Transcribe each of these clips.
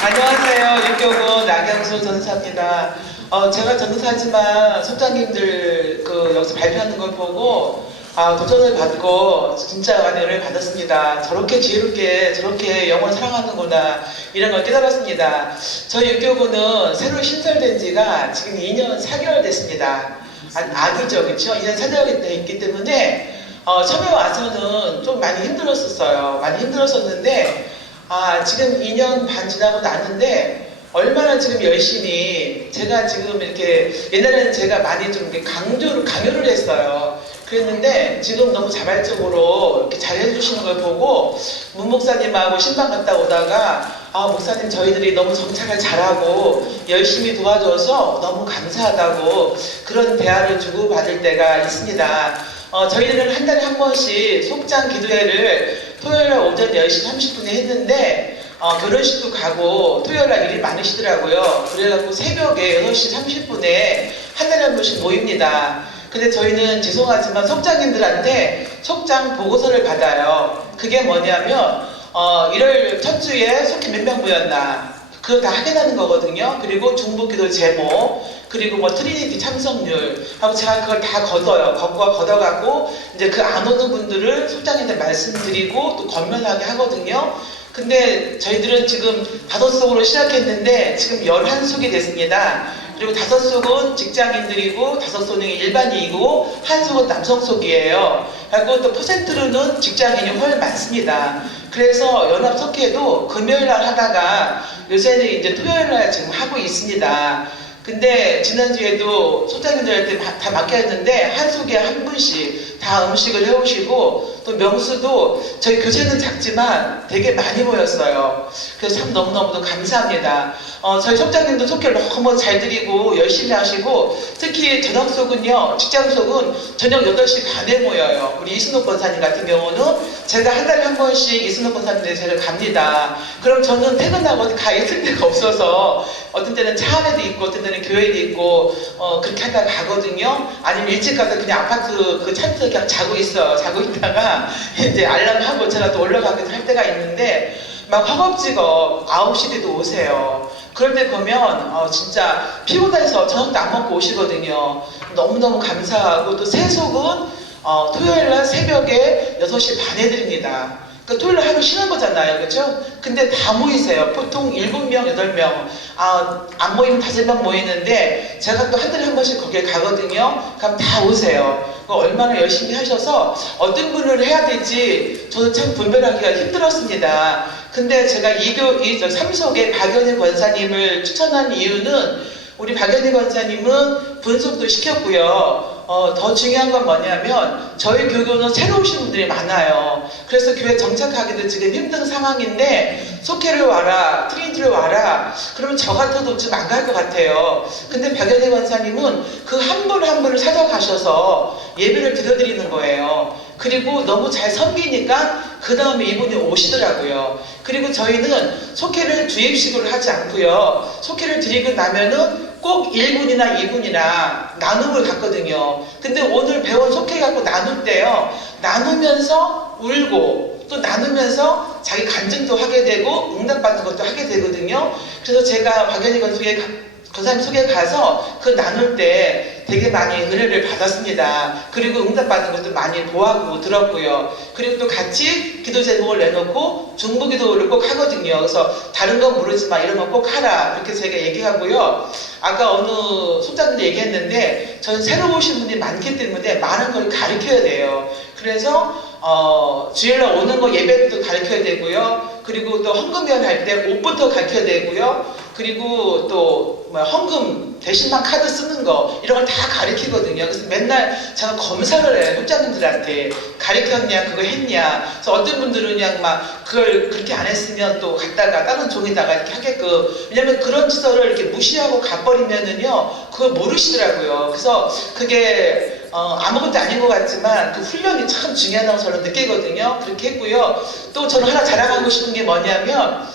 안녕하세요. 육교구 나경수 전사입니다. 제가 전사지만 소장님들 여기서 발표하는 걸 보고 도전을 받고 진짜 많은 은혜를 받았습니다. 저렇게 지혜롭게 저렇게 영혼을 사랑하는구나 이런 걸 깨달았습니다. 저희 육교구는 새로 신설된 지가 지금 2년 4개월 됐습니다. 아기죠, 그렇죠? 2년 4개월 됐기 때문에 처음에 와서는 좀 많이 힘들었었어요. 많이 힘들었었는데 지금 2년 반 지나고 나는데 얼마나 지금 열심히 제가 지금 이렇게 옛날에는 제가 많이 좀 이렇게 강요를 했어요. 그랬는데 지금 너무 자발적으로 이렇게 잘해주시는 걸 보고 문 목사님하고 신방 갔다 오다가 목사님 저희들이 너무 정착을 잘하고 열심히 도와줘서 너무 감사하다고 그런 대화를 주고받을 때가 있습니다. 저희들은 한 달에 한 번씩 속장 기도회를 토요일날 오전 10시 30분에 했는데 결혼식도 가고 토요일날 일이 많으시더라고요. 그래갖고 새벽에 6시 30분에 한 달에 한 번씩 모입니다. 근데 저희는 죄송하지만 속장님들한테 속장 보고서를 받아요. 그게 뭐냐면 1월 첫 주에 속히 몇 명 모였나 그거 다 확인하는 거거든요. 그리고 중보기도 제목, 그리고 뭐 트리니티 참석률 하고 제가 그걸 다 걷어갖고 이제 그 안 오는 분들을 속장님한테 말씀드리고 또 건면하게 하거든요. 근데 저희들은 지금 5속으로 시작했는데 지금 11속이 됐습니다. 그리고 5속은 직장인들이고 5속은 일반인이고 1속은 남성속이에요. 그리고 또 퍼센트로는 직장인이 훨씬 많습니다. 그래서 연합석회도 금요일날 하다가 요새는 이제 토요일날 지금 하고 있습니다. 근데 지난주에도 소장님들한테 다 맡겼는데 한 속에 한 분씩 다 음식을 해오시고 또 명수도 저희 교회는 작지만 되게 많이 모였어요. 그래서 참 너무너무 감사합니다. 저희 속장님도 속회를 너무 잘 드리고 열심히 하시고 특히 저녁 속은요, 직장 속은 저녁 8시 반에 모여요. 우리 이순옥 권사님 같은 경우는 제가 한 달에 한 번씩 이순옥 권사님들 제가 갑니다. 그럼 저는 퇴근하고 어디 가 있을 데가 없어서 어떤 때는 차 안에도 있고 어떤 때는 교회도 있고 그렇게 하다가 가거든요. 아니면 일찍 가서 그냥 아파트 그 차에서 그냥 자고 있어요. 자고 있다가 이제 알람하고 제가 또 올라가기도 할 때가 있는데 막 허겁지겁 9시 뒤도 오세요. 그럴 때 보면 진짜 피곤해서 저녁도 안 먹고 오시거든요. 너무너무 감사하고 또 세속은 토요일날 새벽에 6시 반에 드립니다. 그러니까 토요일날 하루 쉬는 거잖아요. 그렇죠? 근데 다 모이세요. 보통 7명, 8명. 안 모이면 5명 모이는데 제가 또 한 달에 한 번씩 거기에 가거든요. 그럼 다 오세요. 얼마나 열심히 하셔서 어떤 분을 해야 될지 저도 참 분별하기가 힘들었습니다. 근데 제가 3속의 박연희 권사님을 추천한 이유는 우리 박연희 권사님은 분석도 시켰고요. 더 중요한 건 뭐냐면 저희 교교는 새로 오신 분들이 많아요. 그래서 교회 정착하기도 지금 힘든 상황인데 속회를 와라, 트리니티를 와라 그러면 저 같아도 좀 안 갈 것 같아요. 근데 박연희 권사님은 그 한 분 한 분을 찾아가셔서 예배를 드려드리는 거예요. 그리고 너무 잘 섬기니까 그 다음에 이분이 오시더라고요. 그리고 저희는 속회를 주입식으로 하지 않고요. 속회를 드리고 나면은 꼭 1분이나 2분이나 나눔을 갖거든요. 근데 오늘 배운 속회 갖고 나눌 때요. 나누면서 울고 또 나누면서 자기 간증도 하게 되고 응답받는 것도 하게 되거든요. 그래서 제가 박연희 권사님 속에 가서 그 나눌 때 되게 많이 은혜를 받았습니다. 그리고 응답받는 것도 많이 보하고 들었고요. 그리고 또 같이 기도 제목을 내놓고 중보기도를 꼭 하거든요. 그래서 다른 건 모르지만 이런 건 꼭 하라 그렇게 제가 얘기하고요. 아까 어느 소장님도 얘기했는데 저는 새로 오신 분이 많기 때문에 많은 걸 가르쳐야 돼요. 그래서 주일날 오는 거 예배도 가르쳐야 되고요. 그리고 또 헌금연 할 때 옷부터 가르쳐야 되고요. 그리고 또 헌금 대신만 카드 쓰는 거 이런 걸 다 가르치거든요. 그래서 맨날 제가 검사를 해요. 속장님들한테 가르쳤냐 그거 했냐. 그래서 어떤 분들은 그냥 막 그걸 그렇게 안 했으면 또 갖다가 다른 종에다가 이렇게 하게끔. 왜냐면 그런 지서를 이렇게 무시하고 가버리면은요 그걸 모르시더라고요. 그래서 그게 아무것도 아닌 것 같지만 그 훈련이 참 중요하다고 저는 느끼거든요. 그렇게 했고요. 또 저는 하나 자랑하고 싶은 게 뭐냐면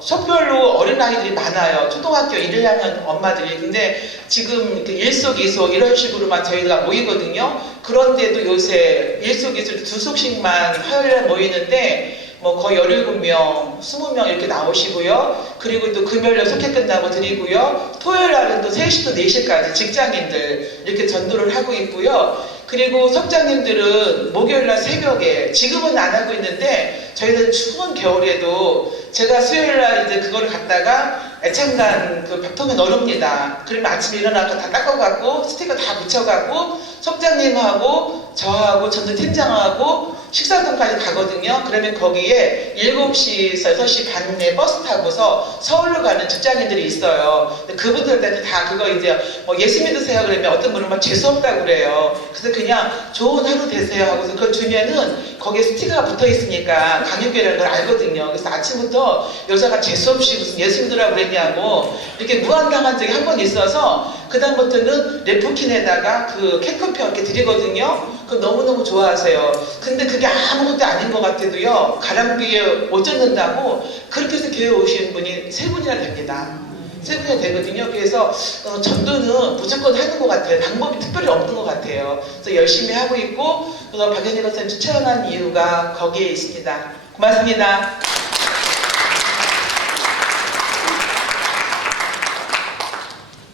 속별로 어린아이들이 많아요. 초등학교 1학년 엄마들이. 근데 지금 1속, 2속 이런 식으로만 저희가 모이거든요. 그런데도 요새 1속, 2속 2속씩만 화요일에 모이는데 뭐 거의 17명, 20명 이렇게 나오시고요. 그리고 또 금요일날 속회 끝나고 드리고요. 토요일 날은 또 3시부터 4시까지 직장인들 이렇게 전도를 하고 있고요. 그리고 석장님들은 목요일날 새벽에, 지금은 안 하고 있는데 저희는 추운 겨울에도 제가 수요일날 이제 그거를 갖다가 애창단 그 벽통에 넣습니다. 그러면 아침에 일어나서 다 닦아갖고 스티커 다 붙여갖고 석장님하고 저하고 전도팀장하고 식사동까지 가거든요. 그러면 거기에 7시에서 6시 반에 버스 타고서 서울로 가는 직장인들이 있어요. 그분들한테 다 그거 이제 뭐 예수 믿으세요 그러면 어떤 분은 막 재수없다고 그래요. 그래서 그냥 좋은 하루 되세요 하고서 그걸 주면은 거기에 스티커가 붙어 있으니까 강요교회라는 걸 알거든요. 그래서 아침부터 여자가 재수없이 무슨 예수 믿으라고 그랬냐고 이렇게 무한당한 적이 한 번 있어서 그다음부터는 래프킨에다가 그 캔커피 이렇게 드리거든요. 그거 너무너무 좋아하세요. 근데 그게 아무것도 아닌 것 같아도요. 가랑비에 옷 젖는다고 그렇게 해서 교회 오시는 분이 3분이나 됩니다. 3분이나 되거든요. 그래서 전도는 무조건 하는 것 같아요. 방법이 특별히 없는 것 같아요. 그래서 열심히 하고 있고 그래서 박연희 박사님 추천한 이유가 거기에 있습니다. 고맙습니다.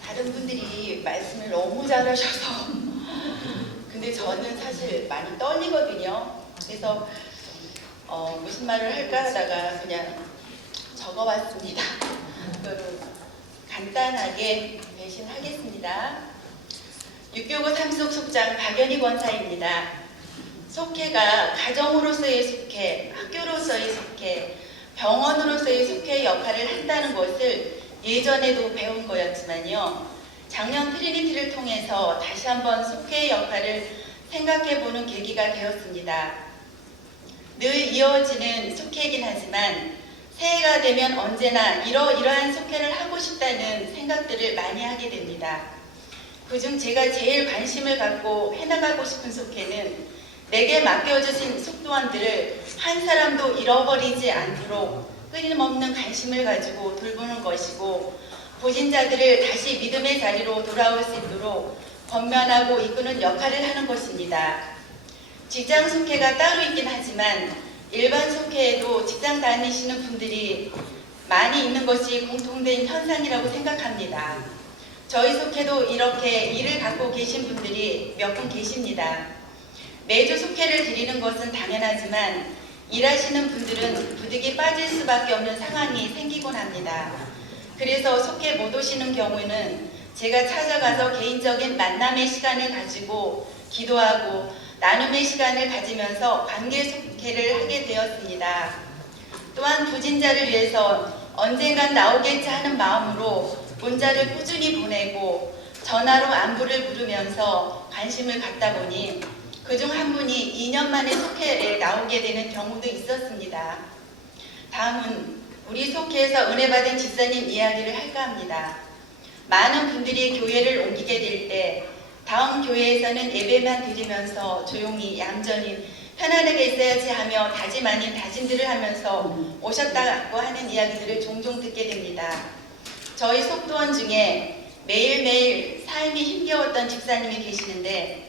다른 분들이 말씀을 너무 잘하셔서 근데 저는 사실 많이 떨리거든요. 그래서 무슨 말을 할까 하다가 그냥 적어봤습니다. 간단하게 배신하겠습니다. 육교구 삼속 속장 박연희 권사입니다. 속회가 가정으로서의 속회, 학교로서의 속회, 병원으로서의 속회의 역할을 한다는 것을 예전에도 배운 거였지만요. 작년 트리니티를 통해서 다시 한번 속회의 역할을 생각해보는 계기가 되었습니다. 늘 이어지는 속회이긴 하지만 새해가 되면 언제나 이러이러한 속회를 하고 싶다는 생각들을 많이 하게 됩니다. 그중 제가 제일 관심을 갖고 해나가고 싶은 속회는 내게 맡겨주신 속도원들을 한 사람도 잃어버리지 않도록 끊임없는 관심을 가지고 돌보는 것이고 부진자들을 다시 믿음의 자리로 돌아올 수 있도록 권면하고 이끄는 역할을 하는 것입니다. 직장 속회가 따로 있긴 하지만 일반 속회에도 직장 다니시는 분들이 많이 있는 것이 공통된 현상이라고 생각합니다. 저희 속회도 이렇게 일을 갖고 계신 분들이 몇 분 계십니다. 매주 속회를 드리는 것은 당연하지만 일하시는 분들은 부득이 빠질 수밖에 없는 상황이 생기곤 합니다. 그래서 속회 못 오시는 경우에는 제가 찾아가서 개인적인 만남의 시간을 가지고 기도하고 나눔의 시간을 가지면서 관계 속회를 하게 되었습니다. 또한 부진자를 위해서 언젠간 나오겠지 하는 마음으로 문자를 꾸준히 보내고 전화로 안부를 물으면서 관심을 갖다 보니 그중 한 분이 2년 만에 속회에 나오게 되는 경우도 있었습니다. 다음은 우리 속회에서 은혜 받은 집사님 이야기를 할까 합니다. 많은 분들이 교회를 옮기게 될 때 다음 교회에서는 예배만 드리면서 조용히 얌전히 편안하게 있어야지 하며 다짐 아닌 다짐들을 하면서 오셨다고 하는 이야기들을 종종 듣게 됩니다. 저희 속도원 중에 매일매일 삶이 힘겨웠던 집사님이 계시는데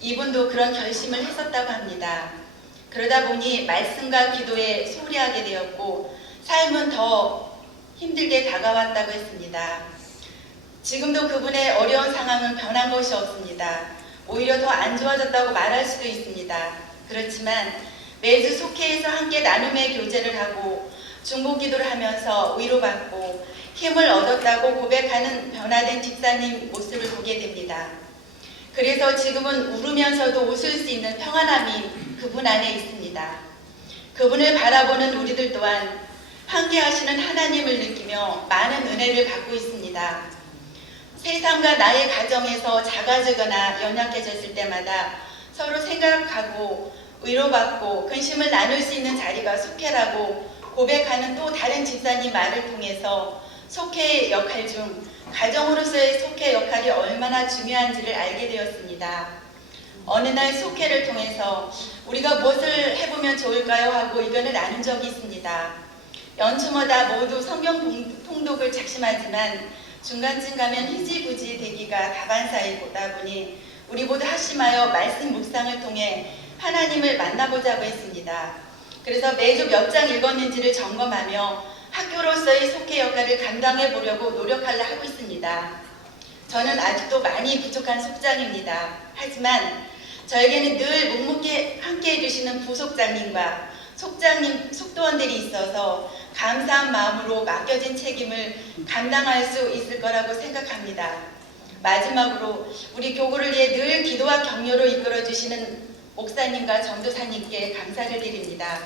이분도 그런 결심을 했었다고 합니다. 그러다 보니 말씀과 기도에 소홀히 하게 되었고 삶은 더 힘들게 다가왔다고 했습니다. 지금도 그분의 어려운 상황은 변한 것이 없습니다. 오히려 더 안 좋아졌다고 말할 수도 있습니다. 그렇지만 매주 속회에서 함께 나눔의 교제를 하고 중보기도를 하면서 위로받고 힘을 얻었다고 고백하는 변화된 집사님 모습을 보게 됩니다. 그래서 지금은 울으면서도 웃을 수 있는 평안함이 그분 안에 있습니다. 그분을 바라보는 우리들 또한 함께 하시는 하나님을 느끼며 많은 은혜를 받고 있습니다. 세상과 나의 가정에서 작아지거나 연약해졌을 때마다 서로 생각하고 위로받고 근심을 나눌 수 있는 자리가 속회라고 고백하는 또 다른 집사님 말을 통해서 속회의 역할 중 가정으로서의 속회 역할이 얼마나 중요한지를 알게 되었습니다. 어느 날 속회를 통해서 우리가 무엇을 해보면 좋을까요? 하고 의견을 나눈 적이 있습니다. 연초마다 모두 성경 통독을 작심하지만 중간쯤 가면 희지부지 되기가 다반사이다 보니 우리 모두 합심하여 말씀 묵상을 통해 하나님을 만나보자고 했습니다. 그래서 매주 몇 장 읽었는지를 점검하며 학교로서의 속회 역할을 감당해 보려고 노력하려 하고 있습니다. 저는 아직도 많이 부족한 속장입니다. 하지만 저에게는 늘 묵묵히 함께해 주시는 부속장님과 속장님, 속도원들이 있어서 감사한 마음으로 맡겨진 책임을 감당할 수 있을 거라고 생각합니다. 마지막으로 우리 교구를 위해 늘 기도와 격려로 이끌어 주시는 목사님과 전도사님께 감사를 드립니다.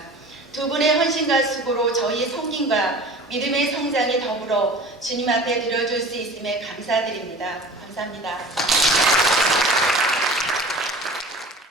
두 분의 헌신과 수고로 저희의 성김과 믿음의 성장에 더불어 주님 앞에 드려줄 수 있음에 감사드립니다. 감사합니다.